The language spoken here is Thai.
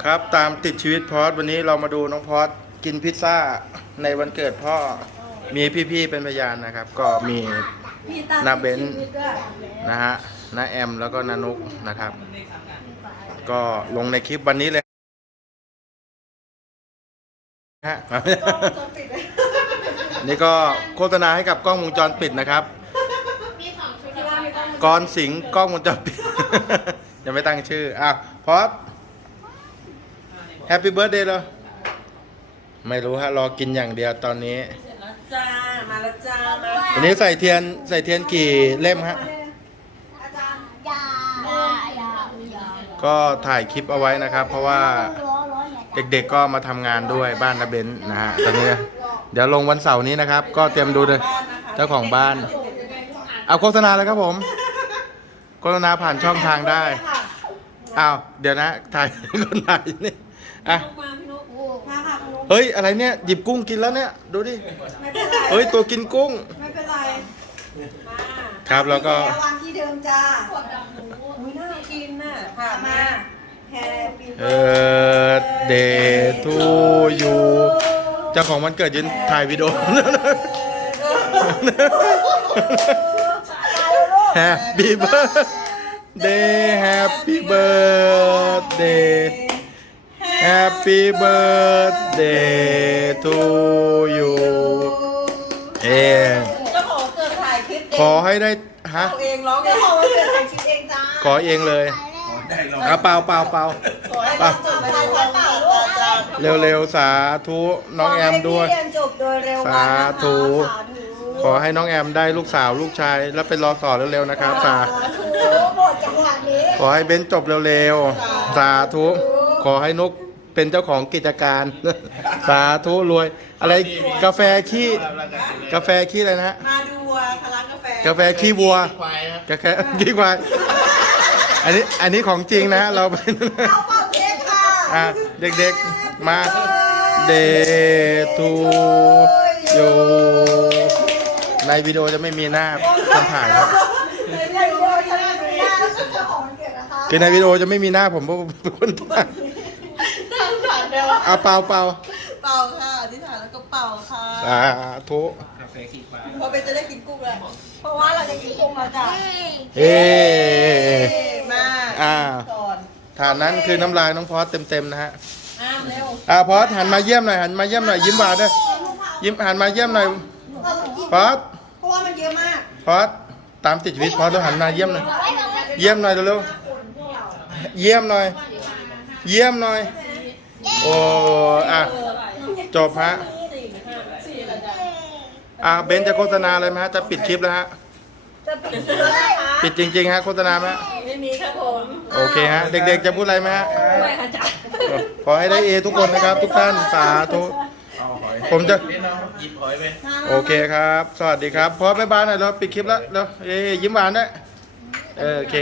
ครับตามติดชีวิตพอดวันนี้เรามาดูน้องพอดกินพิซซ่าในวันเกิดพ่อมีพี่ๆเป็นพยานนะครับ ก็มีนาเบนนะฮะนาแอมแล้วก็นานุกนะครับ ก็ลงในคลิปวันนี้เลยฮะนี่ก็โฆษณาให้กับกล้องวงจรปิดนะครับกรสิงกล้องวงจรปิดยังไม่ตั้งชื่ออะพอด แฮปปี้เบิร์ดเดย์เลยไม่รู้ฮะ รอกินอย่างเดียวตอนนี้แล้วจ้า มาแล้วจ้า มาวันนี้ใส่เทียนใส่เทียนกี่เล่มฮะ ยายายาก็ถ่ายคลิปเอาไว้นะครับ เพราะว่าเด็กๆก็มาทำงานด้วยบ้านนะเบนซ์นะฮะตอนนี้เดี๋ยวลงวันเสาร์นี้นะครับ ก็เตรียมดูเลยเจ้าของบ้าน เอาโฆษณาเลยครับผม โฆษณาผ่านช่องทางได้ อ้าวเดี๋ยวนะถ่ายคนถ่ายนี่อะมาพี่นุ๊กมาค่ะคุณนุ๊กเฮ้ยอะไรเนี่ยหยิบกุ้งกินแล้วเนี่ยดูดิไม่เป็นไรเฮ้ยตัวกินกุ้ง ไม่เป็นไรมาครับแล้วก็วางที่เดิมจ้าอุ้ยน่ากินน่ะค่ะมาแฮปปี้เออเดทูยูเจ้าของวันเกิดยืนถ่ายวิดีโอ Happy birthday Happy birthday Happy birthday to you เองเจ้าของเกิดถ่ายคลิปเองขอให้ได้ฮะ เอาเองร้องเจ้าของวันเกิดถ่ายคลิปเองจ้าขอเองเลยเอาเปล่าเปล่าเปล่าขอให้เราจบไปด้วยความสุขจ้าเร็วๆ สาธุน้องแอมด้วย ขอให้พี่เรียนจบโดยเร็ววันนะคะสาธุ สาธุ ขอให้น้องแอมได้ลูกสาวลูกชาย แล้วไปรอสอบเร็วๆนะครับสาสาธุหมดจังหวะนี้ขอให้เบนจบเร็วๆสาธุขอให้นุกเป็นเจ้าของกิจการ สาธุรวย อะไรกาแฟขี้กาแฟขี้อะไรนะฮะมาดูวัวคาร้านกาแฟกาแฟขี้วัวกาแฟขี้ควายอันนี้อันนี้ของจริงนะเราเป็นเอาเป่าเค้กค่ะอะเด็กๆมาเดทูโย ในวิดีโอจะไม่มีหน้าคนถ่ายครับในวิดีโอจะได้ดูหน้าเจ้าของวันเกิดนะคะคือในวิดีโอจะไม่มีหน้าผมเพราะผมเป็นคนถ่ายทางผ่านเดียวเอาเปล่าเปล่าเป่าค่ะอธิษฐานแล้วก็เป่าค่ะสาธุเพราะเบนจะได้กินกุ้งแล้วเพราะว่าเราจะกินกุ้งแล้วจ้ะเอ๊มาอ่าก่อนฐานนั้นคือน้ำลายน้องพอสเต็มๆนะฮะอ้ามเร็วอ่าพอสหันมาเยี่ยมหน่อยหันมาเยี่ยมหน่อยยิ้มหวานด้วยยิ้มหันมาเยี่ยมหน่อยพอส ยอะมากพอสตามติดชีวิตพอสต้องหันมาเยี่ยมหน่อยเยี่ยมหน่อยเร็วๆเยี่ยมหน่อย เยี่ยมหน่อย โอ้อะจบฮะอะเบนจะโฆษณาอะไรไหมฮะจะปิดคลิปแล้วฮะจะปิดแล้วนะคะปิดจริงๆฮะโฆษณาไหมฮะไม่มีครับผมโอเคฮะเด็กๆจะพูดอะไรไหมฮะไม่ค่ะจ้ะขอให้ได้เอทุกคนนะครับ ทุกท่านสาธุ ผมจะโอเคครับ สวัสดีครับ พอบ๊ายบายหน่อยแล้วปิดคลิปแล้วแล้วเอ้ยยิ้มหวานด้วยเออโอเค